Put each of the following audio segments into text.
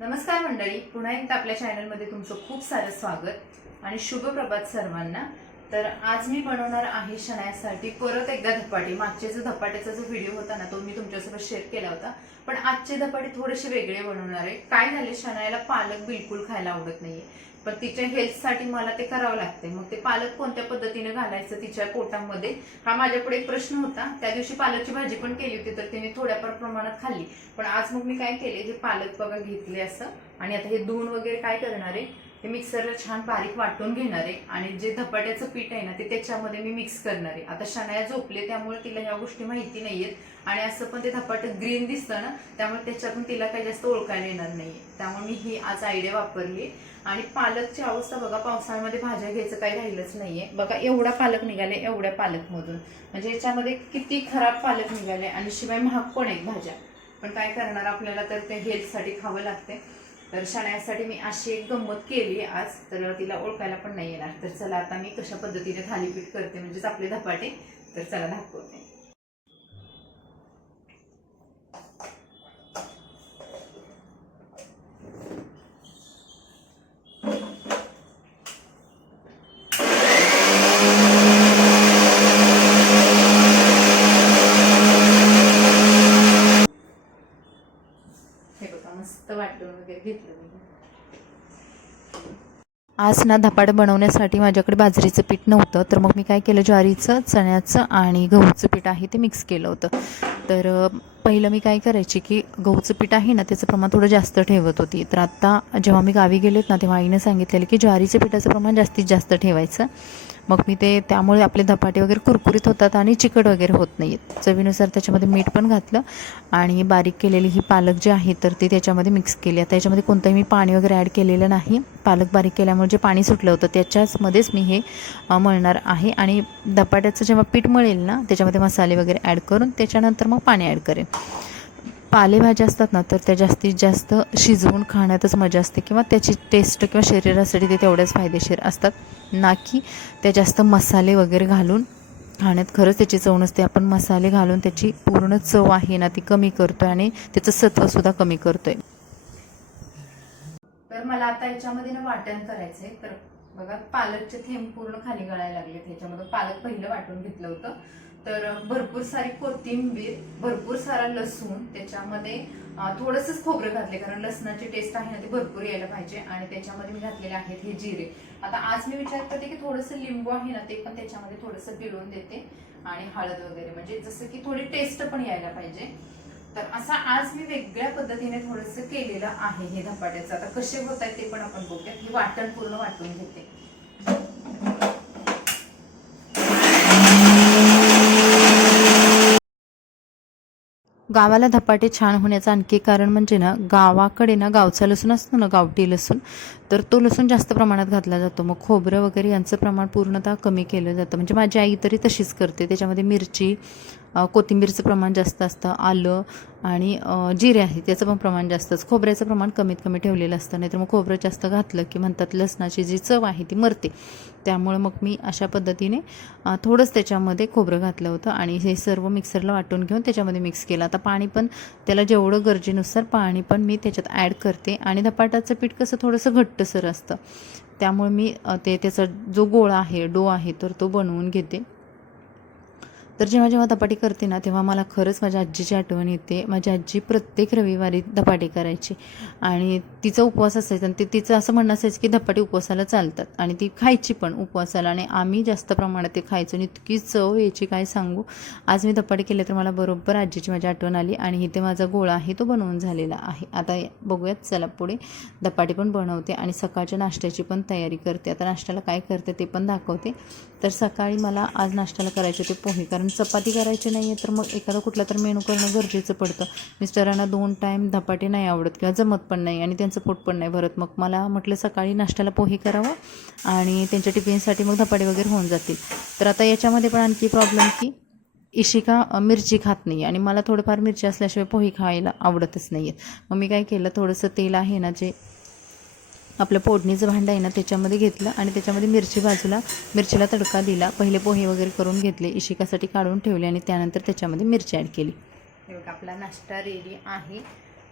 नमस्कार मंडळी, पुन्हा एकदा आपल्या चॅनलमध्ये तुमचं खूप सारं स्वागत आणि शुभ प्रभात सर्वांना। तर आज मी बनवणार आहे शनायासाठी परत एकदा धपाटे। मागचे जो धपाट्याचा जो व्हिडिओ होता ना तो मी तुमच्यासोबत शेअर केला होता, पण आजचे धपाटे थोडेसे वेगळे बनवणार आहे। काय झाले, शनायाला पालक बिलकुल खायला आवडत नाहीये, पण तिच्या हेल्थसाठी मला ते करावं लागते। मग ते पालक कोणत्या पद्धतीने घालायचं तिच्या पोटामध्ये, हा माझ्यापुढे एक प्रश्न होता। त्या दिवशी पालकची भाजी पण केली होती, तर तिने थोड्याफार प्रमाणात खाल्ली। पण आज मग मी काय केले, हे पालक बघा घेतले असं, आणि आता हे धुवून वगैरे काय करणार आहे, हे मिक्सरला छान बारीक वाटून घेणार आहे। आणि जे धपाट्याचं पीठ आहे ना ते त्याच्यामध्ये मी मिक्स करणार आहे। आता शनाया झोपले त्यामुळे तिला ह्या गोष्टी माहिती नाहीयेत, आणि असं पण ते धपाटं ग्रीन दिसतं ना, त्यामुळे त्याच्यातून तिला काही जास्त ओळखायला येणार नाहीये। त्यामुळे मी ही आज आयडिया वापरली। आणि पालकची अवस्था बघा, पावसाळ्यामध्ये भाज्या घ्यायचं काही राहिलंच नाहीये। बघा एवढा पालक निघाले, एवढ्या पालकमधून म्हणजे याच्यामध्ये किती खराब पालक निघाले, आणि शिवाय महाग पण आहेत भाज्या। पण काय करणार, आपल्याला तर ते हेल्थसाठी खावं लागते। तर शनायासाठी मी अशी एक गंमत केली आज, तर तिला ओळखायला पण नाही येणार। तर चला आता मी कशा पद्धतीने थालीपीठ करते, म्हणजेच आपले धपाटे, तर चला दाखवते। हे बघा मस्त वाटून वगैरे घेतलं मी। आज ना धपाटे बनवण्यासाठी माझ्याकडे बाजरीचं पीठ नव्हतं, तर मग मी काय केलं, ज्वारीचं, चण्याचं आणि गहूचं पीठ आहे ते मिक्स केलं होतं। तर पहिलं मी काय करायची की गहूचं पीठ आहे ना त्याचं प्रमाण थोडं जास्त ठेवत होती। तर आत्ता जेव्हा मी गावी गेलेत ना तेव्हा आईने सांगितलेलं की ज्वारीचं पिठाचं प्रमाण जास्तीत जास्त ठेवायचं। मग मी त्यामुळे आपले धपाटे वगैरे कुरकुरीत होतात आणि चिकट वगैरे होत नाहीत। चवीनुसार त्याच्यामध्ये मीठ पण घातलं, आणि बारीक केलेली ही पालक जी आहे तर ते त्याच्यामध्ये मिक्स केली। आता याच्यामध्ये कोणतंही मी पाणी वगैरे ॲड केलेलं नाही। पालक बारीक केल्यामुळे जे पाणी सुटलं होतं त्याच्यामध्येच मी हे मळणार आहे। आणि धपाट्याचं जेव्हा पीठ मळेल ना त्याच्यामध्ये मसाले वगैरे ॲड करून त्याच्यानंतर मग पाणी ॲड करेन। पालेभाज्या असतात ना तर त्या जास्तीत जास्त शिजवून खाण्यातच मजा असते, किंवा त्याची टेस्ट किंवा शरीरासाठी ते तेवढ्याच फायदेशीर असतात, ना की त्या जास्त मसाले वगैरे घालून खाण्यात खरंच त्याची चव नसते। आपण मसाले घालून त्याची पूर्ण चव आहे ना ती कमी करतोय आणि त्याचं सत्वसुद्धा कमी करतोय। तर मला आता याच्यामध्ये ना वाटण करायचंय। तर बघा पालकचे थेंब पूर्ण खाली गळायला लागले। त्याच्यामध्ये पालक पहिलं वाटून घेतलं होतं, तर भरपूर सारी कोथिंबीर, भरपूर सारा लसूण, त्याच्यामध्ये थोडंसंच खोबरं घातले, कारण लसणाची टेस्ट आहे ना ती भरपूर यायला पाहिजे। आणि त्याच्यामध्ये मी घातलेले आहेत हे जिरे। आता आज मी विचार करते की थोडंसं लिंबू आहे ना ते पण त्याच्यामध्ये थोडंसं पिळून देते, आणि हळद वगैरे, म्हणजे जसं की थोडी टेस्ट पण यायला पाहिजे। तर असं आज मी वेगळ्या पद्धतीने थोडंसं केलेलं आहे हे धपाट्याचं। आता कसे होत आहे ते पण आपण बघूया। ही वाटण पूर्ण वाटून घेते। गावाला धपाटे छान होण्याचं आणखी कारण म्हणजे ना, गावाकडे ना गावचा लसूण असतो ना, गावठी लसूण, तर तो लसूण जास्त प्रमाणात घातला जातो। मग खोबरं वगैरे यांचं प्रमाण पूर्णतः कमी केलं जातं। म्हणजे माझी आई तरी तशीच करते। त्याच्यामध्ये मिरची, कोथिंबीरचं प्रमाण जास्त असतं, आलं आणि जिरे आहे त्याचं पण प्रमाण जास्तच, खोबऱ्याचं प्रमाण कमीत कमी ठेवलेलं असतं। नाहीतर मग खोबरं जास्त घातलं की म्हणतात लसणाची जी चव आहे ती मरते। त्यामुळे मग मी अशा पद्धतीने थोडंच त्याच्यामध्ये खोबरं घातलं होतं, आणि हे सर्व मिक्सरला वाटून घेऊन त्याच्यामध्ये मिक्स केलं। आता पाणी पण त्याला जेवढं गरजेनुसार पाणी पण मी त्याच्यात ॲड करते। आणि धपाट्याचं पीठ कसं थोडंसं घट्टसर असतं, त्यामुळे मी त्याचा जो गोळा आहे, डो आहे, तर तो बनवून घेते। तर जेव्हा जेव्हा धपाटे करते ना तेव्हा मला खरंच माझ्या आजीची आठवण येते। माझी आजी प्रत्येक रविवारी धपाटे करायची, आणि तिचा उपवास असायचा, आणि तिचं असं म्हणणं असायचं की धपाटे उपवासाला चालतात, आणि ती खायची पण उपवासाला, आणि आम्ही जास्त प्रमाणात ते खायचो, आणि इतकी चव यायची काय सांगू। आज मी धपाटे केले तर मला बरोबर आजीची माझी आठवण आली, आणि इथे माझा गोळा आहे तो बनवून झालेला आहे। आता बघूयात, चला पुढे धपाटे पण बनवते आणि सकाळच्या नाश्त्याची पण तयारी करते। आता नाश्त्याला काय करते ते पण दाखवते। तर सकाळी मला आज नाश्त्याला करायचे ते पोहे, कारण चपाती करायची नाही आहे तर मग एखादा कुठला तर मेनू करणं गरजेचं पडतं। मिस्टरांना 2 टाईम धपाटे नाही आवडत किंवा जमत पण नाही, आणि त्यांचं पोट पण नाही भरत। मग मला म्हटलं सकाळी नाश्त्याला पोहे करावं, आणि त्यांच्या टिफिनसाठी मग धपाटे वगैरे होऊन जातील। तर आता याच्यामध्ये पण आणखी प्रॉब्लेम की इशिका मिरची खात नाही, आणि मला थोडंफार मिरची असल्याशिवाय पोहे खायला आवडतच नाही आहेत। मग मी काय केलं, थोडंसं तेल आहे ना जे आपलं फोडणीचं भांडं आहे ना त्याच्यामध्ये घेतलं, आणि त्याच्यामध्ये मिरचीला तडका दिला। पहिले पोहे वगैरे करून घेतले, इशिकासाठी काढून ठेवले, आणि त्यानंतर त्याच्यामध्ये मिरची ॲड केली। हे बघा आपला नाश्ता रेडी आहे।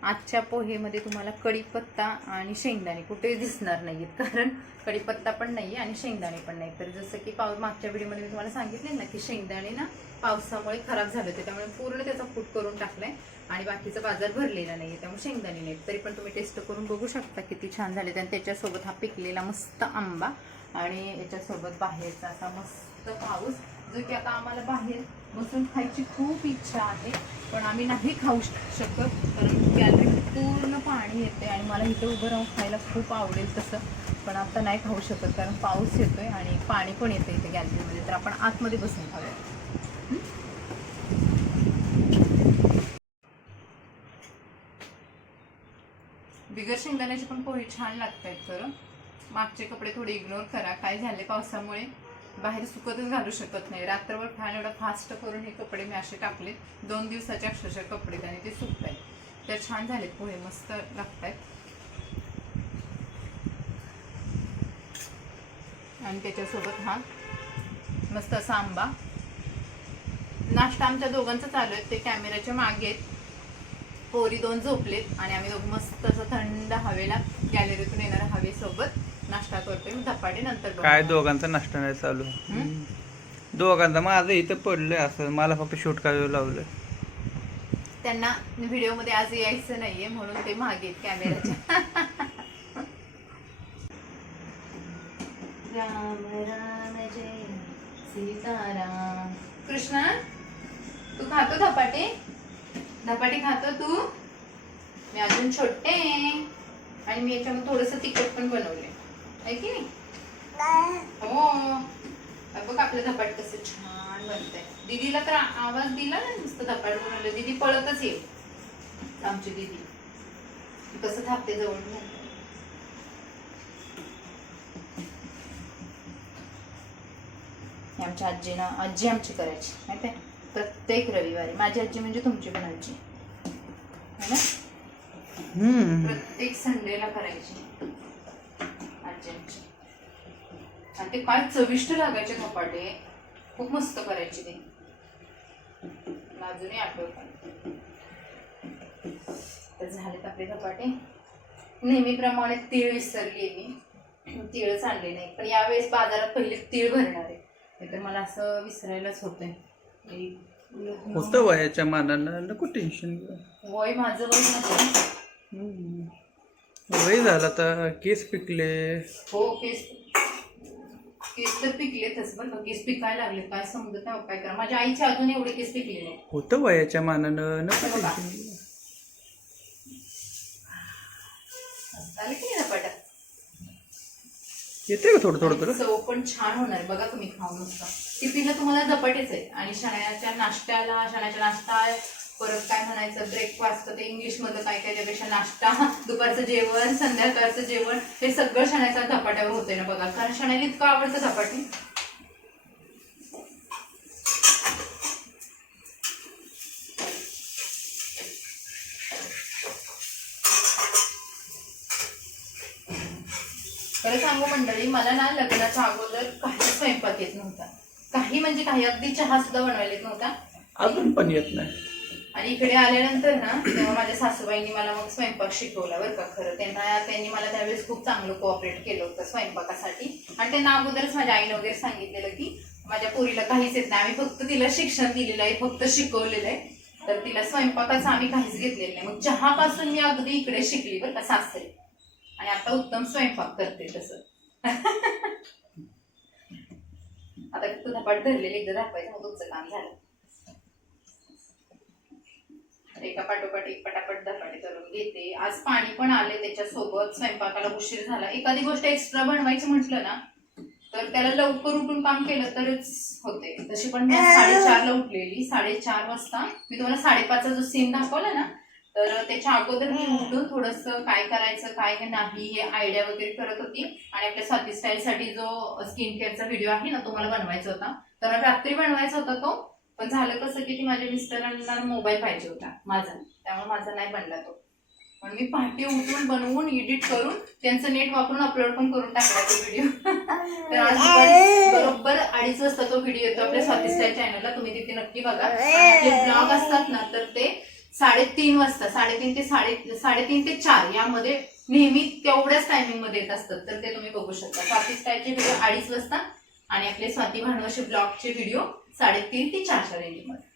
आजच्या पोहेमध्ये तुम्हाला कढीपत्ता आणि शेंगदाणे कुठेही दिसणार नाहीत, कारण कढीपत्ता पण नाही आणि शेंगदाणे पण नाही. तर जसं की मागच्या व्हिडिओमध्ये मी तुम्हाला सांगितले ना की शेंगदाणे ना पावसामुळे खराब झाले होते, त्यामुळे पूर्ण त्याचा कूट करून टाकलाय आणि बाकीचा बाजार भरलेला नाहीये, त्यामुळे शेंगदाणे नाहीत. तरी पण तुम्ही टेस्ट करून बघू शकता किती छान झाले. आणि त्याच्यासोबत हा पिकलेला मस्त आंबा आणि याच्यासोबत बाहेरचा असा मस्त पाऊस, जो की आता आम्हाला बाहेर बसून खायची खूप इच्छा आहे, पण आम्ही नाही खाऊ शकत कारण गॅलरीमध्ये पूर्ण पाणी येते आणि मला इथे उभं राहून खायला खूप आवडेल तसं, पण आता नाही खाऊ शकत कारण पाऊस येतोय आणि पाणी पण येतं इथे गॅलरीमध्ये. तर आपण आतमध्ये बसून खाऊया. बिगर शेंगदाण्याची पण पोळी छान लागतायत खरं. मागचे कपडे थोडे इग्नोर करा, काय झाले पावसामुळे बाहेर सुकतच घालू शकत नाही. रात्रभर फॅन एवढा फास्ट करून हे कपडे मी असे टाकले, 2 दिवसाचे अक्षरशः कपडे, आणि ते सुकतायत. तर छान झालेत पोहे, मस्त लागतायत. आणि त्याच्यासोबत हा मस्त असा आंबा. नाश्ता आमच्या दोघांचा चालू आहे, ते कॅमेऱ्याच्या मागे आहेत. पोरी 2 झोपलेत आणि आम्ही दोघं मस्त असं थंड हवेला गॅलरीतून येणाऱ्या हवेसोबत नाश्ता करतोय. धपाटे नंतर काय दोघांचा नाश्ता नाही चालू, दोघांचा. माझं इथं पडलंय असं, मला फक्त शूट करायला लावलंय. त्यांना व्हिडिओ मध्ये आज यायचं नाहीये म्हणून ते मागे कॅमेऱ्याच्या. राम राम जय सीताराम. कृष्णा, तू खातो धपाटे? धपाटे खातो तू? मी अजून छोटे आणि मी याच्यामध्ये थोडंसं तिखट पण बनवले आहे की नाही? हो. बघ आपलं धपाट कसं छान बनतंय. दीदीला तर आवाज दिला ना नुसतं धपाट बनवलं, दीदी पळतच येईल. आमची दीदी कसं थापते जवळ. आमच्या आजीना, आजी आमची करायची माहिती आहे, प्रत्येक रविवारी. माझी आजी म्हणजे तुमची पण आजी है ना? प्रत्येक संडेला करायची आजी आमची. आणि ते काय चविष्ट लागायचे धपाटे, खूप मस्त करायचे ते, अजूनही आठवतात. तर झालेत आपले धपाटे. नेहमीप्रमाणे तीळ विसरली मी, तीळच आणले नाही, पण यावेळेस बाजारात पहिले तीळ भरणार आहे, तर मला असं विसरायलाच होतंय. होतं वयाच्या मानानं, नको टेन्शन. वय माझं वय नव्हतं, वय झालं तर केस पिकले. हो केस तर पिकलेतच बरं का, केस पिकायला लागले, काय समजत नाही काय करा. माझ्या आईचे अजून एवढे केस पिकले नाही. होतं वयाच्या मानानं, नको टेन्शन. चालेल की नाही धपाटा? येते का थोडं थोडं तुला? चव पण छान होणार आहे बघा, तुम्ही खाऊन नुसतं. टिफिनला तुम्हाला धपाटेच आहे आणि शण्याच्या नाश्ता, परत काय म्हणायचं ब्रेकफास्ट, ते इंग्लिश मध्ये काय काय, त्यापेक्षा नाश्ता, दुपारचं जेवण, संध्याकाळचं जेवण, हे सगळं शण्याच्या धपाट्यावर होतंय ना बघा, कारण शण्याला इतकं आवडतं धपाटे. खरं सांगू मंडळी, मला ना लग्नाच्या अगोदर काही स्वयंपाक येत नव्हता, काही म्हणजे काही, अगदी चहा सुद्धा बनवायला येत नव्हता, अजून पण येत नाही. आणि इकडे आल्यानंतर ना तेव्हा माझ्या सासूबाईंनी मला मग स्वयंपाक शिकवला बरं का. खरं त्यांनी मला त्यावेळेस खूप चांगलं कोऑपरेट केलं होतं स्वयंपाकासाठी. आणि त्यांना अगोदरच माझ्या आईने वगैरे सांगितलेलं की माझ्या पोरीला काहीच येत नाही, आम्ही फक्त तिला शिक्षण दिलेलं आहे, फक्त शिकवलेलं आहे, तर तिला स्वयंपाकाचं आम्ही काहीच घेतलेलं नाही. मग चहापासून मी अगदी इकडे शिकली बरं का सासरे, आणि आता उत्तम स्वयंपाक करते तसं. आता तुझा पाठ धरलेली एकदा दाखवायचं, मग तुमचं काम झालं. एका पाठोपाठ एक पटापट धपाटे करून घेते. आज पाणी पण आले त्याच्यासोबत, स्वयंपाकाला उशीर झाला. एखादी गोष्ट एक्स्ट्रा बनवायची म्हटलं ना तर त्याला लवकर उठून काम केलं तरच होते. तशी पण मी 4:30ला उठलेली. 4:30 वाजता मी तुम्हाला 5:30चा जो सीन दाखवला ना, तर त्याच्या अगोदर मी उठून थोडंसं काय करायचं काय नाही हे आयडिया वगैरे करत होती. आणि आपल्या स्वाती स्टाईलसाठी जो स्किन केअरचा व्हिडिओ आहे ना, तो मला बनवायचा होता, तर रात्री बनवायचा होता तो, पण झालं कसं की माझ्या मिस्टरांना मोबाईल पाहिजे होता माझा, त्यामुळे माझा नाही बनला तो. पण मी पहाटे उठून बनवून एडिट करून त्यांचं नेट वापरून अपलोड पण करून टाकला तो व्हिडिओ. तर आज बरोबर 2:30 वाजता तो व्हिडिओ येतो आपल्या स्वाती स्टाईल चॅनलला, तुम्ही तिथे नक्की बघा. आपले ब्लॉग असतात ना तर ते 3:30 वाजता 3:30 ते 4 यामध्ये नेहमी तेवढ्याच टायमिंग मध्ये येत असतात. तर ते तुम्ही बघू शकता. स्वाती स्टाईलचे व्हिडिओ 2:30 वाजता आणि आपले स्वाती भानुवशी ब्लॉगचे व्हिडिओ 3:30 ते 4च्या रेंजमध्ये.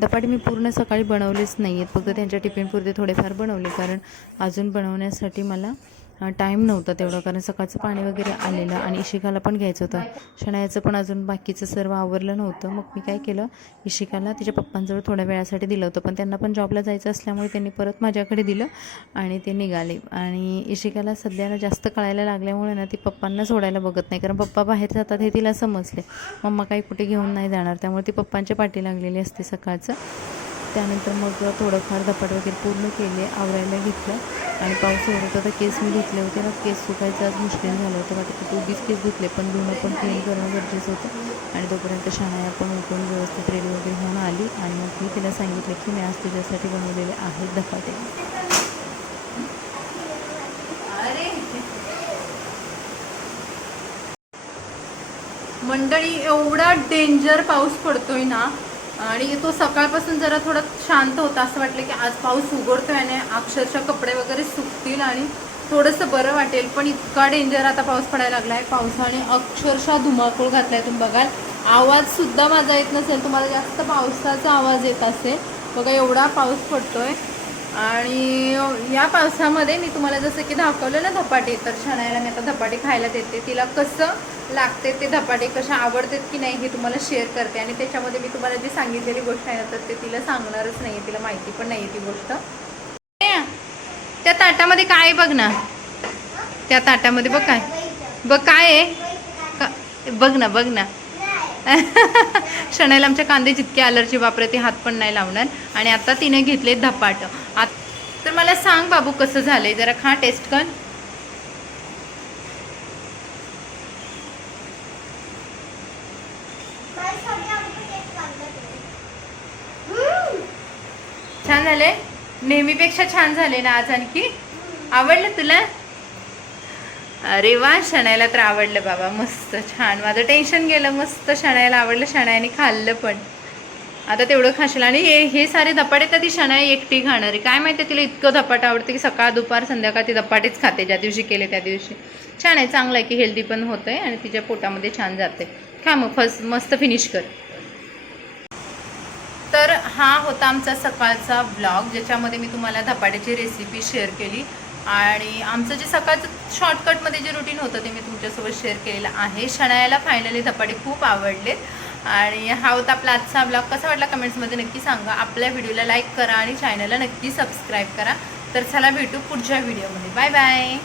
धपाटे मी पूर्ण सकाळी बनवलेच नाही आहेत, फक्त त्यांच्या टिफिनपुरते थोडेफार बनवले, कारण अजून बनवण्यासाठी मला टाईम नव्हता तेवढा, कारण सकाळचं पाणी वगैरे आलेलं आणि इशिकाला पण घ्यायचं होतं. शनायाचं पण अजून बाकीचं सर्व आवरलं नव्हतं. मग मी काय केलं, इशिकाला तिच्या पप्पांजवळ थोड्या वेळासाठी दिलं होतं, पण त्यांना पण जॉबला जायचं असल्यामुळे त्यांनी परत माझ्याकडे दिलं आणि ते निघाले. आणि इशिकाला सध्याला जास्त कळायला लागल्यामुळे ना ती पप्पांना सोडायला बघत नाही, कारण पप्पा बाहेर जातात हे तिला समजले. मम्मा काही कुठे घेऊन नाही जाणार, त्यामुळे ती पप्पांच्या पाठी लागलेली असते सकाळचं. त्यानंतर मग थोडंफार धपाट वगैरे पूर्ण केले, आवरायला घेतलं आणि पाऊस होत होता तर केस मी धुतले होते ना. केस सुकायचं आज मुश्किल झालं होतं, आता खूप उगीच केस धुतले, पण धुणं पण क्लीन करणं गरजेचं होतं. आणि तोपर्यंत शनाया पण उठून व्यवस्थित रेडी वगैरे होऊन आली आणि मग मी तिला सांगितलं की मी आज तुझ्यासाठी बनवलेले आहेत धपाटे. मंडळी, एवढा डेंजर पाऊस पडतोय ना, आणि तो सकाळपासून जरा थोडा शांत होता. असं वाटलं की आज पाऊस उघडतोय आणि अक्षरशः कपडे वगैरे सुकतील आणि थोडंसं बरं वाटेल. पण इतका डेंजर आता पाऊस पडायला लागलाय. पावसाने अक्षरशः धुमाकूळ घातलाय. तुम्ही बघाल, आवाजसुद्धा माझा येत नसेल, तुम्हाला जास्त पावसाचा आवाज येत असेल. बघा, एवढा पाऊस पडतोय. आणि या पावसामध्ये मी तुम्हाला जसं की दाखवलं ना धपाटे, तर शनायाला मी आता धपाटे खायला देते. तिला कसं लागते ते धपाटे, कशा आवडतात की नाही हे तुम्हाला शेअर करते. आणि त्याच्यामध्ये मी तुम्हाला जी सांगितलेली गोष्ट आहे ना, तर ते तिला सांगणारच नाही आहे, तिला माहिती पण नाही आहे ती गोष्ट. त्या ताटामध्ये काय आहे बघ ना, त्या ताटामध्ये बघ काय, बघ काय आहे, बघ ना. शनायला आमच्या कांदे जितके अलर्जी वापरे ते हात पण नाही लावणार. आणि आता तिने घेतले धपाट. तर मला सांग बाबू कसं झालंय, जरा खा, टेस्ट कर. छान झाले, नेहमीपेक्षा छान झाले ना आज. आणखी आवडलं तुला? अरे वा, शनायला तर आवडलं बाबा, मस्त छान. माझं टेन्शन गेलं, मस्त शनायला आवडलं. शनायाने खाल्लं पण. आता तेवढं खाशील. आणि हे सारे धपाटे तर ती शनाया एकटी खाणार आहे. काय माहिती तिला इतकं धपाट आवडतं की सकाळ दुपार संध्याकाळ ती धपाटेच खाते, ज्या दिवशी केले त्या दिवशी. छान आहे, चांगलं आहे की हेल्दी पण होतं आहे आणि तिच्या पोटामध्ये छान जाते. खा मग, मस्त फिनिश कर. तर हा होता आमचा सकाळचा ब्लॉग, ज्याच्यामध्ये मी तुम्हाला धपाट्याची रेसिपी शेअर केली. आणि आमचं जे सकाळचं शॉर्टकटमध्ये जे रुटीन होतं ते मी तुमच्यासोबत शेअर केलेलं आहे. शनायाला फायनली धपाटे खूप आवडलेत. आणि हा होता आपला आजचा ब्लॉग. कसा वाटला कमेंट्समध्ये नक्की सांगा. आपल्या व्हिडिओला लाईक करा आणि चॅनलला नक्की सबस्क्राईब करा. तर चला, भेटू पुढच्या व्हिडिओमध्ये. Bye bye.